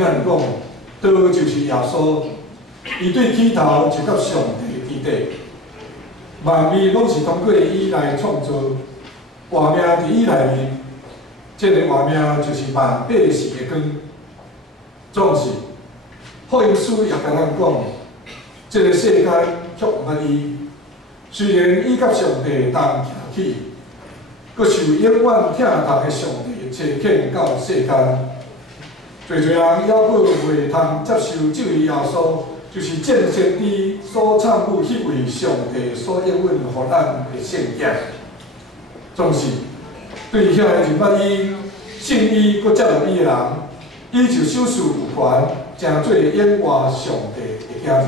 咱讲，道就是耶稣，伊对起头就甲上帝基底，万物拢是通过伊来创造，活命伫伊内面，这个活命就是万百世的光。总是，福音书也甲咱讲，这个世间却毋捌伊，虽然伊甲上帝同行起，阁受永远疼痛的上帝差遣到世间。 侪侪人还阁袂通接受这位耶稣，就是正先知所唱舞迄位上帝所应允予咱的圣囝。总是对遐个认捌伊、信伊、阁接纳伊的人，伊就手事有权，成做永活上帝的囝儿。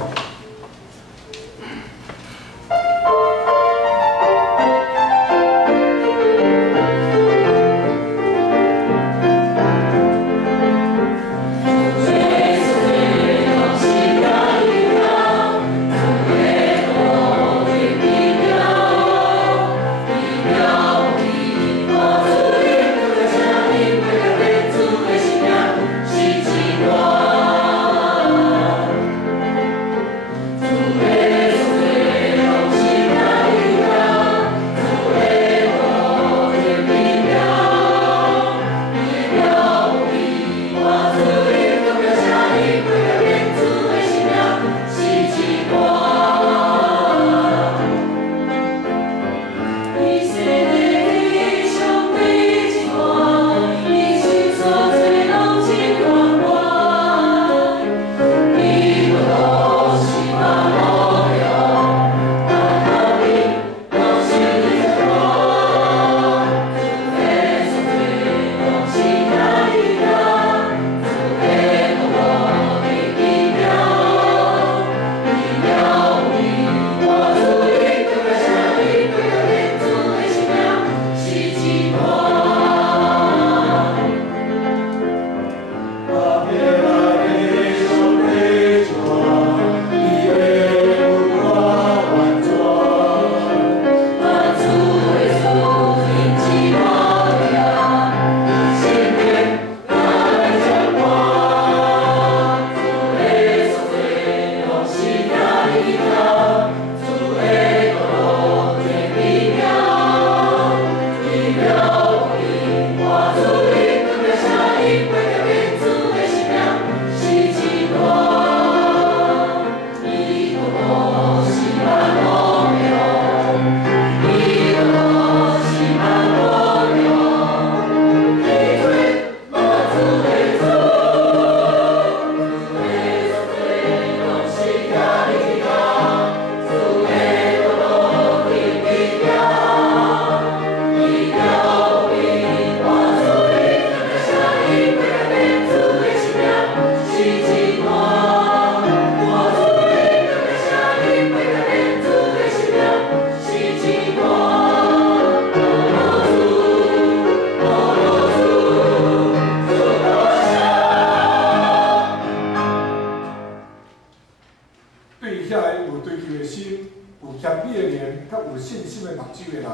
有信心的目睭的人，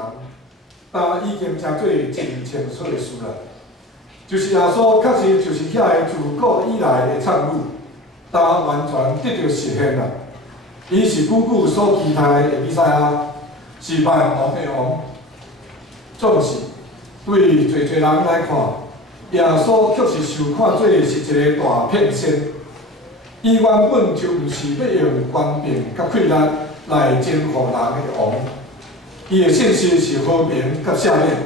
但已经真做真清楚的事啦。就是耶稣确实就是遐个自古以来的产物，但完全得到实现啦。伊是久久所期待的弥赛亚，是万王的王。总是对侪侪人来看，耶稣却是受看做是一个大骗仙。伊原本就毋是要用权柄甲气力来征服人的王，伊的信息是和平甲赦免，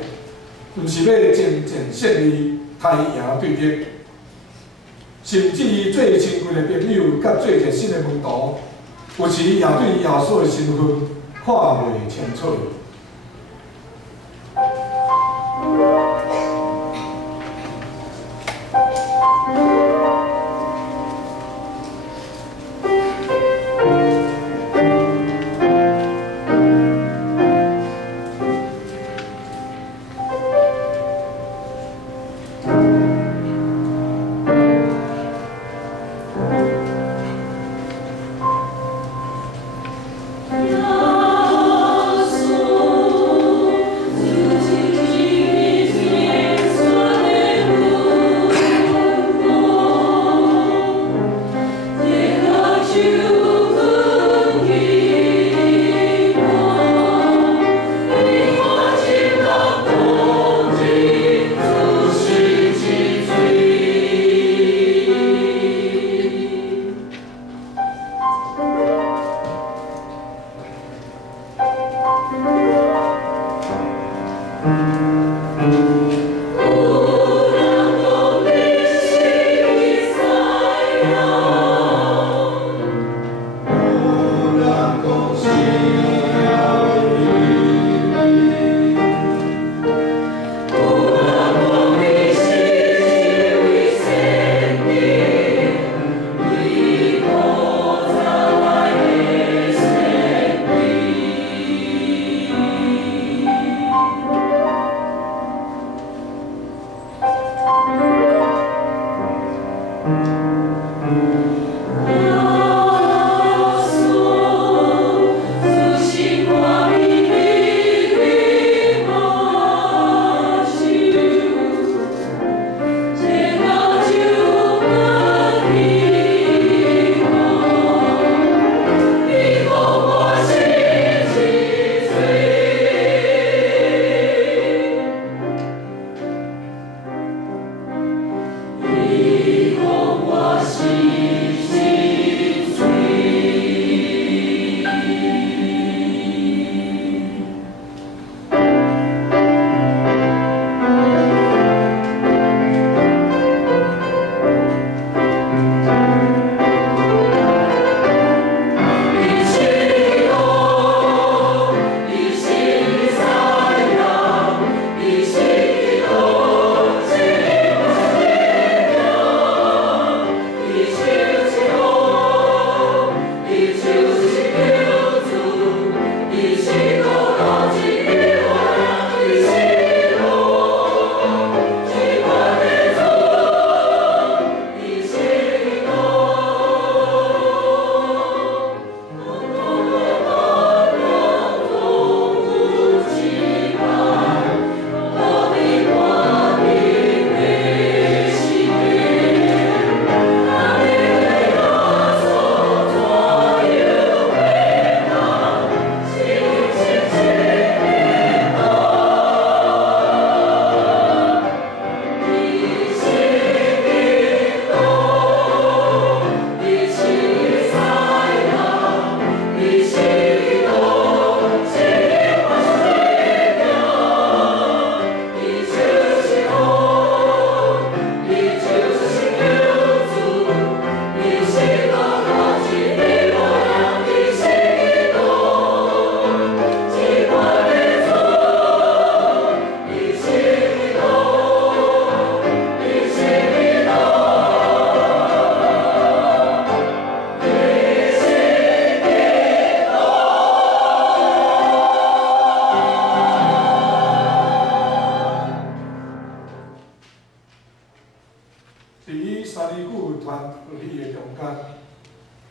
毋是要征战胜利、太赢对敌。甚至伊最亲近的朋友甲最热心的门徒，有时也对耶稣的身份看袂清楚。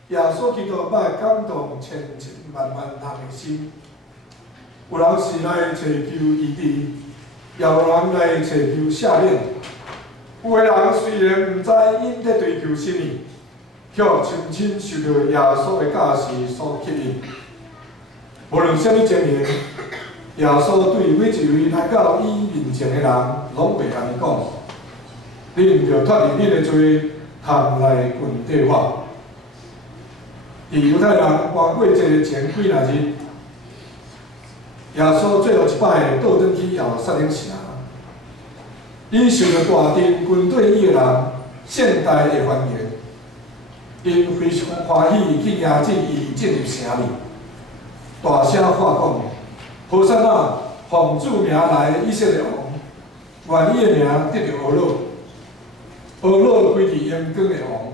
耶稣基督捌感动千千万万人的心，有人是来寻求医治，也有人来寻求赦免。有的人虽然毋知因在追求甚物，却深深受到耶稣的教示所吸引。无论什么情形，耶稣对每一位来到伊面前的人，拢会安尼讲：恁着脱离恁的罪，通来群地法。伫犹太人搬过节前几若日，耶稣最后一摆倒转去后撒冷城，因受到大阵军队伊的人盛大的欢迎，因非常欢喜去迎接伊进入城里，大声喊讲：何塞那，奉主名来以色列王，愿伊的名得到阿乐，阿乐归伫阳光的王。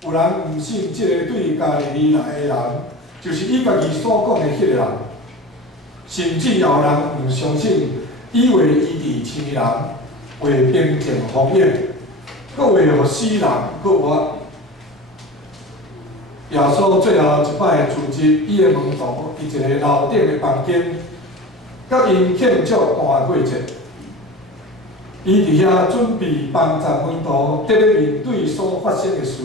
有人毋信即个对家己而来的人，就是伊家己所讲的迄个人。甚至也有人毋相信，以为伊伫生人会变成谎言，佫会互死人佫活。耶稣最后一摆组织伊的门徒伫一个楼顶的房间，甲因庆祝大过节。伊伫遐准备帮助门徒得咧面对所发生的事。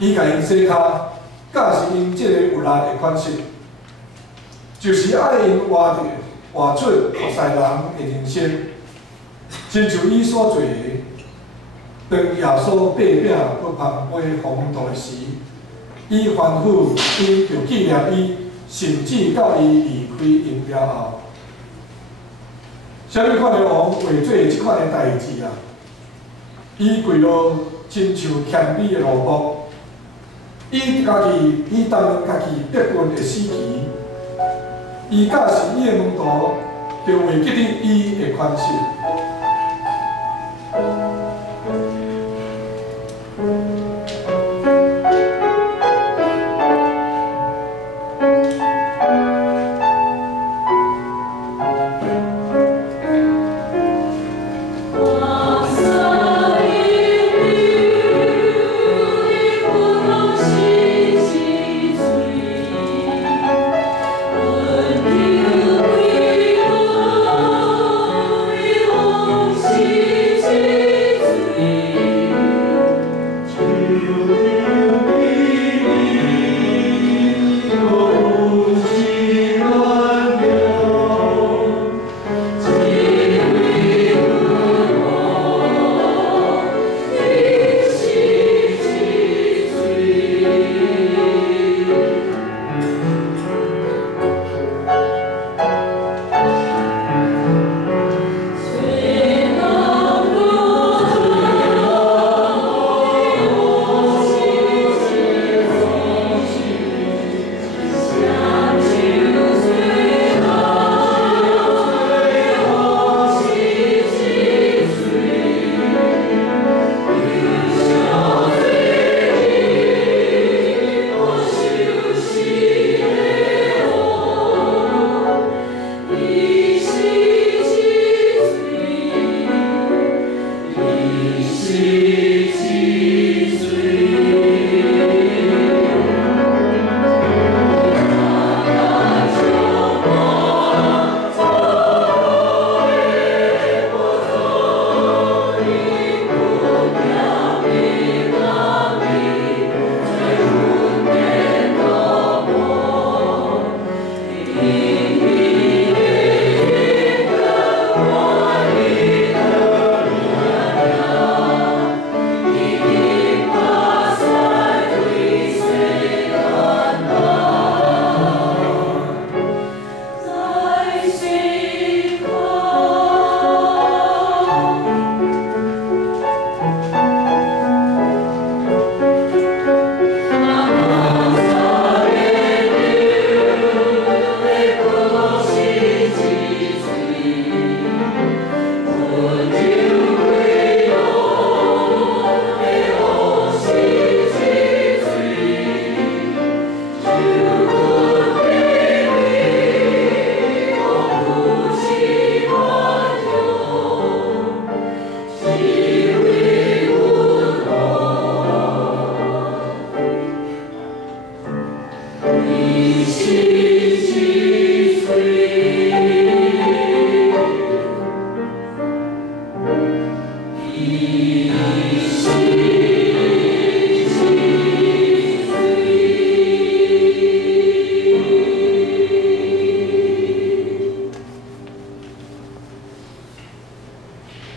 伊甲因洗骹，教是因即个有力的款式，就是爱因活出服侍人的人生，亲像伊所做的。当耶稣爬饼佮捧杯互门徒的时，伊吩咐因着纪念伊，甚至到伊离开因了后。啥物款的王会做即款的代志啊？伊跪落亲像谦卑的奴仆，伊担任家己得分的死期。伊教是伊的门徒，就会记得伊的款式。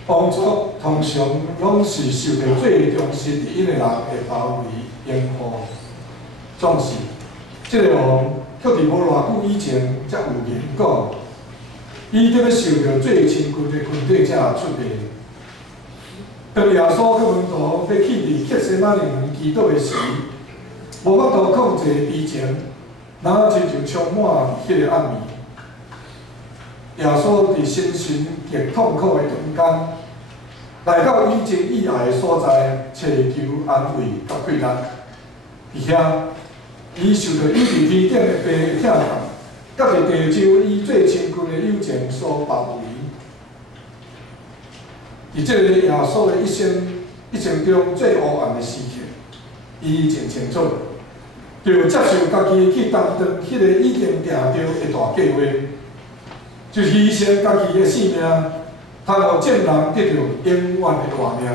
王族通常拢是受到最重视的因个人的包围、拥护、重视。这个王却伫无偌久以前才有言讲，伊得要受到最亲近的群体才出现。当耶稣去门徒要去伫克西马尼园祈祷的时，无法度控制悲情，然亲像充满迄个暗暝。耶稣伫身心极痛苦的中间，来到以前以外的所在，寻求安慰甲快乐。伫遐，伊受到伊伫天顶的爸的疼爱，甲伫地上伊最亲近的友情所包围。伫这个耶稣的一生中最黑暗的时刻，伊真清楚，就接受家己去担当迄个已经定着的大计划。就牺牲家己的性命，通互众人得到永远的活命。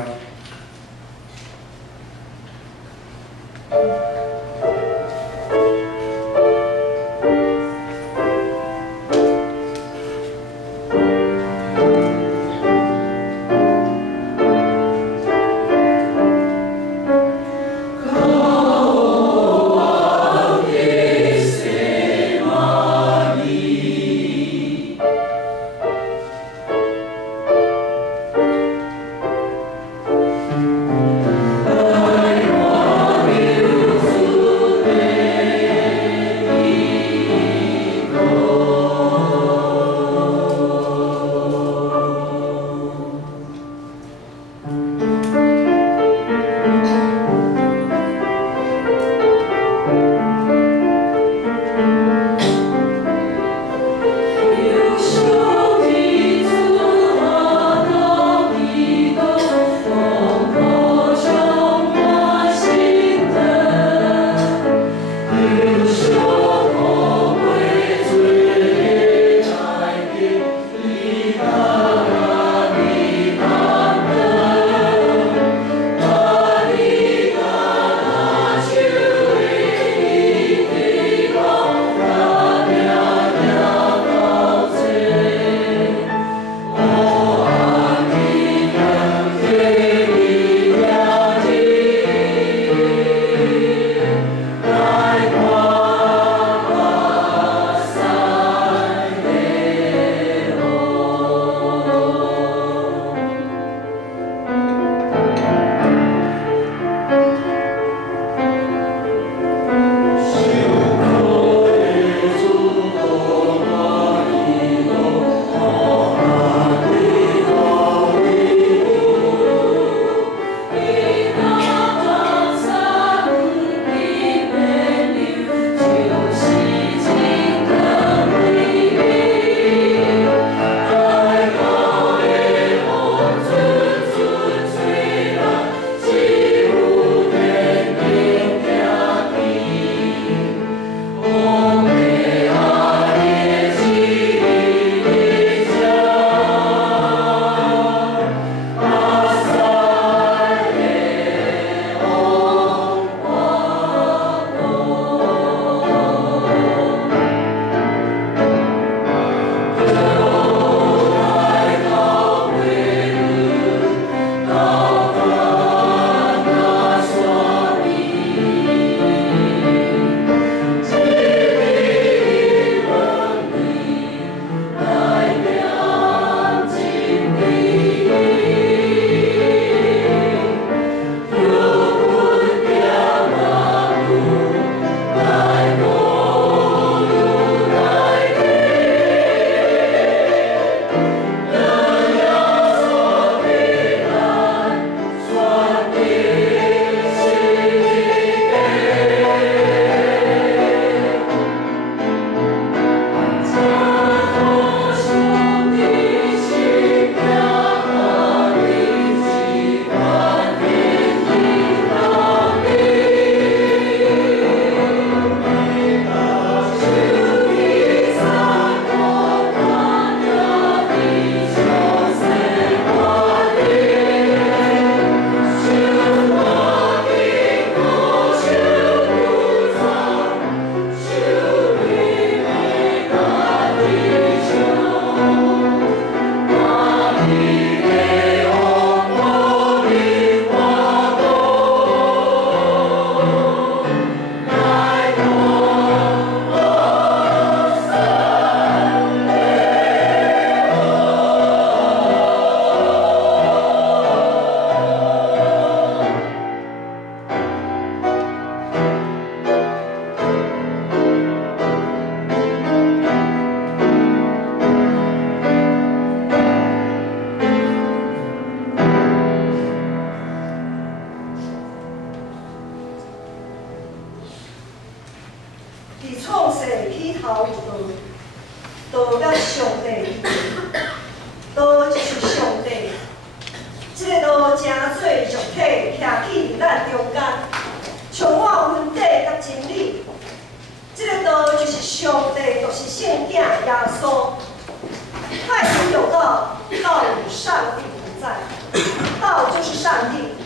伫创世起头有道，道甲上帝，道就是上帝。这个道成做肉体，徛起伫咱中间，充满温底甲真理。这个道就是上帝，就是圣囝耶稣。太初有道，道与上帝同在，道就是上帝。